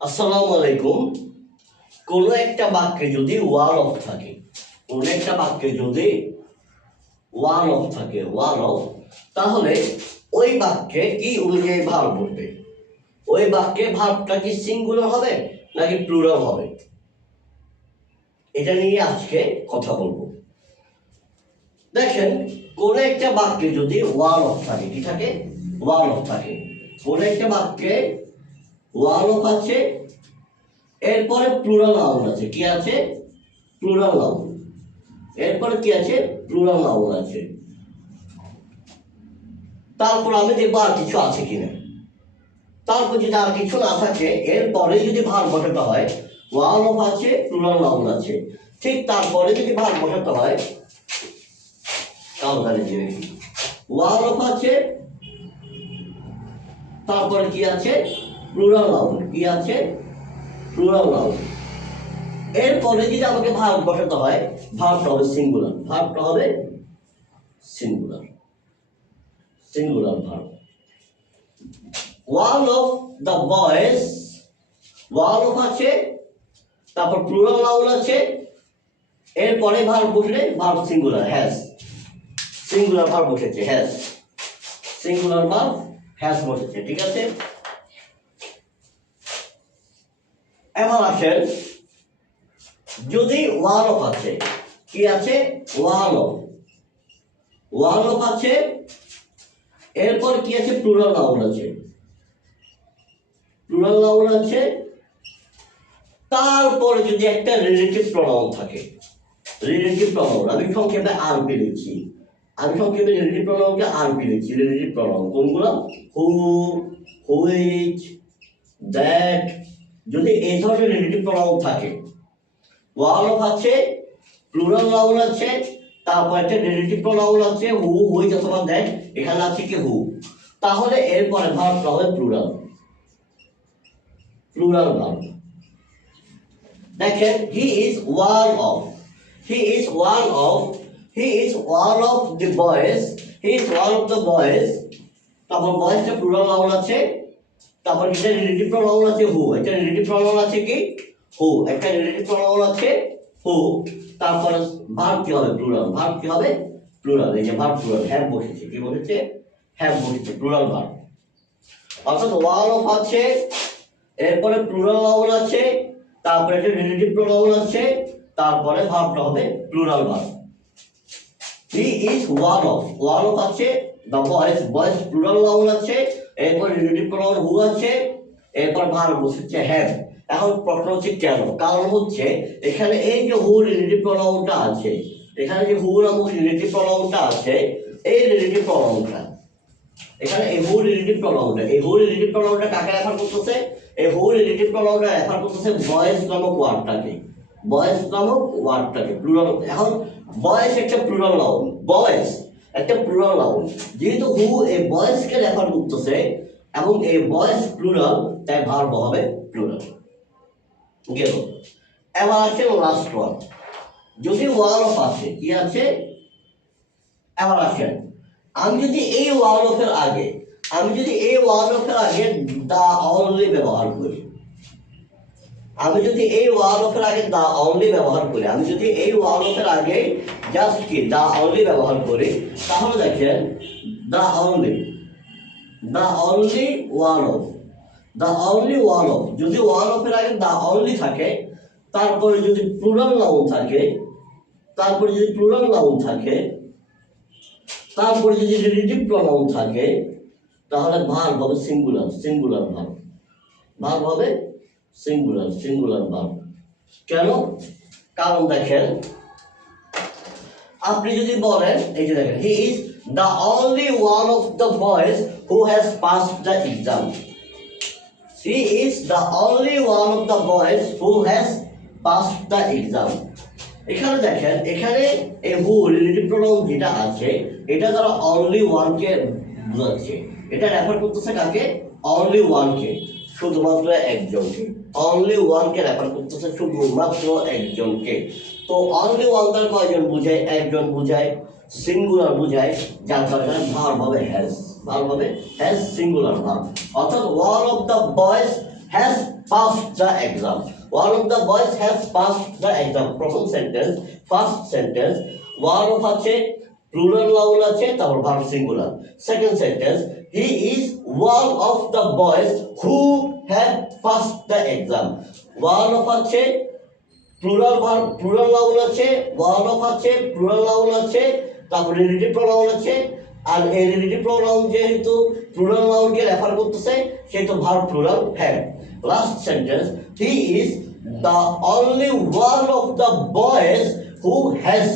আসসালামু আলাইকুম। কোনো একটা বাক্যে যদি ওয়াল অফ থাকে, কোনো একটা বাক্যে যদি ওয়াল অফ থাকে ওয়াল অফ, তাহলে ওই বাক্যে কি অনুযায়ী ভার বলবে ওই বাক্যে ভাবটা কি সিঙ্গুলার হবে নাকি প্লুরাল হবে? এটা নিয়ে আজকে কথা বলব। দেখেন, কোন একটা বাক্যে যদি ওয়াল অফ থাকে, কি থাকে? ওয়াল অফ থাকে। কোন একটা বাক্যে ওয়াল অফ আছে, এরপরে প্লুরাল নাউন আছে। কি আছে? প্লুরাল নাউন এরপরে কি আছে? প্লুরাল নাউন আছে। তারপর আমি দেখব আর কিছু আছে কিনা। তারপর যদি আর কিছু না থাকে এরপরে যদি ভার বসাতে হয়, ওয়াল অফ আছে প্লুরাল নাউন আছে। ঠিক তারপরে যদি ভার বসাতে হয় সাবধানে জেনে ওয়াল অফ আছে, তারপরে কি আছে? প্লুরাল নাউন কি আছে? প্লুরাল নাউন এরপরে যদি আমাকে ভাব বসাতে হয় ভাবটা হবে সিঙ্গুলার ভাবটা হবে সিঙ্গুলার সিঙ্গুলার ভাব one of the boys one of আছে, তারপর প্লুরাল নাউন আছে, এরপরে ভাব বসলে ভাব সিঙ্গুলার হ্যাজ সিঙ্গুলার ভাব বসেছে হ্যাজ সিঙ্গুলার ভাব হ্যাজ বসেছে, ঠিক আছে? এবার আসেন, যদি ওয়াল অফ আছে, কি আছে? ওয়াল অফ। ওয়াল অফ আছে, এরপর কি আছে? প্লুরাল নাউন আছে। প্লুরাল নাউন আছে। তারপরে যদি একটা রিলেটিভ প্রনাউন থাকে রিলেটিভ প্রনাউন আমি সংক্ষেপে আরপি লিখছি আমি সংক্ষেপে রিলেটিভ প্রনাউনকে আরপি লিখছি রিলেটিভ প্রনাউন কোনগুলো? হু হুইচ দ্যাট যদি এই ধরনের রিলেটিভ প্রনাউন থাকে ওয়াল অফ আছে প্লুরাল নাউন আছে, তারপর একটা রিলেটিভ প্রনাউন আছে, হু হুইচ অথবা দ্যাট এখানে আছে কি হু, তাহলে এরপরে ভার্বটা হবে প্লুরাল প্লুরাল ভার্ব দেখেন he is one of he is one of he is one of the boys he is one of the boys তারপর বয়েজটা প্লুরাল নাউন আছে তারপর এটা রিলেটিভ প্রনাউন আছে, হু। একটা রিলেটিভ প্রনাউন আছে কি? হু। একটা রিলেটিভ প্রনাউন আছে, হু। তারপর ভার্ব কি হবে? প্লুরাল ভার্ব কি হবে? প্লুরাল এই যে ভার্ব প্লুরাল হ্যাভ বসেছে। কি বলেছে হ্যাভ বসেছে। প্লুরাল ভার্ব অর্থাৎ ওয়াল অফ আছে, এরপরে প্লুরাল নাউন আছে, তারপরে একটা রিলেটিভ প্রনাউন আছে, তারপরে ভার্বটা হবে plural verb he is one of one of আছে the boys boys plural noun আছে এরপর রিলেটিভ প্রনাউন হু আছে এরপর ভার্ব বসেছে হ্যাভ এখন প্রশ্ন হচ্ছে কেন? কারণ হচ্ছে, এখানে এই যে হু রিলেটিভ প্রনাউনটা আছে, এখানে যে হু নামক রিলেটিভ প্রনাউনটা আছে, এই রিলেটিভ প্রনাউনটা এখানে এই হু রিলেটিভ প্রনাউনটা এই হু রিলেটিভ প্রনাউনটা কাকে রেফার করতেছে? এই হু রিলেটিভ প্রনাউনটা রেফার করতেছে বয়েজ নামক ওয়ার্ডটাকে বয়েজ নামক ওয়ার্ডটাকে প্লুরাল এখন বয়েজ একটা প্লুরাল নাউন বয়েজ একটা প্লুরাল নাউন যেহেতু হু এই বয়েজকে রেফার করতেছে, এবং এই বয়েজ প্লুরাল তাই ভার্ব হবে প্লুরাল গেল এবার আছে লাস্ট ওয়ান যদি ওয়াল অফ আছে, কি আছে? এবার আসেন। আমি যদি এই ওয়াল অফের আগে, আমি যদি এই ওয়াল অফের আগে দা অনলি ব্যবহার করি আমি যদি এই ওয়াল অফের আগে দা অনলি ব্যবহার করি, আমি যদি এই ওয়াল অফের আগে জাস্ট কি দা অনলি ব্যবহার করি, তাহলে দেখেন the only the only one of the only of যদি ওয়াল অফের আগে দা অনলি থাকে, তারপরে যদি প্লুরাল নাউন থাকে, তারপরে যদি প্লুরাল নাউন থাকে, তারপরে যদি রিলেটিভ প্রনাউন থাকে, তাহলে ভার্ব হবে সিঙ্গুলার সিঙ্গুলার ভার্ব ভার্ব হবে সিঙ্গুলার সিঙ্গুলার ভার্ব কেন? কারণ দেখেন, আপনি যদি বলেন, এই যে দেখেন he is the only one of the boys who has pass the exam he is the only one of the boys who has pass the exam এখানে দেখেন, এখানে এই হু রিলেটিভ প্রোনাউন যেটা আছে, এটা তারা অনলি ওয়ানকে বোঝাচ্ছে। এটা রেফার করতেছে কাকে? অনলি ওয়ানকে শুধুমাত্র একজনকে। অনলি ওয়ানকে রেফার করতেছে, শুধুমাত্র একজনকে। তো অনলি ওয়ান তার কয়জন বুঝায়? একজন বুঝায় সিঙ্গুলার বুঝায়, যার কারণে ভার্ব হবে হ্যাজ ভার্ব হবে হ্যাজ সিঙ্গুলার ভার্ব অর্থাৎ one of the boys has passed the exam one of the boys has passed the exam প্রথম sentence first sentence one of আছে প্লুরাল নাউন আছে তারপর verb singular second sentence he is one of the boys who have passed the exam one of আছে plural verb plural noun আছে one of আছে plural noun আছে তারপর relative pronoun আছে আর এই রিলেটিভ প্রোনাউন যেহেতু প্লুরাল নাউনকে রেফার করতেছে সেহেতু verb plural have last sentence he is the only one of the boys who has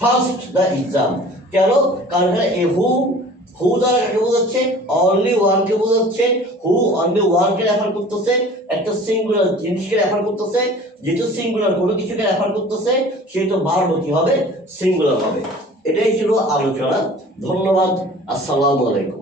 passed the exam কেন? কারণ এখানে এ হু হু দ্বারা কাকে বোঝাচ্ছে? অনলি ওয়ানকে বোঝাচ্ছে। হু অনলি ওয়ানকে রেফার করতেছে। একটা সিঙ্গুলার জিনিসকে রেফার করতেছে। যেহেতু সিঙ্গুলার কোনো কিছুকে রেফার করতেছে, সেহেতু ভার্ব কি হবে? সিঙ্গুলার হবে। এটাই ছিল আলোচনা। ধন্যবাদ। আসসালামু আলাইকুম।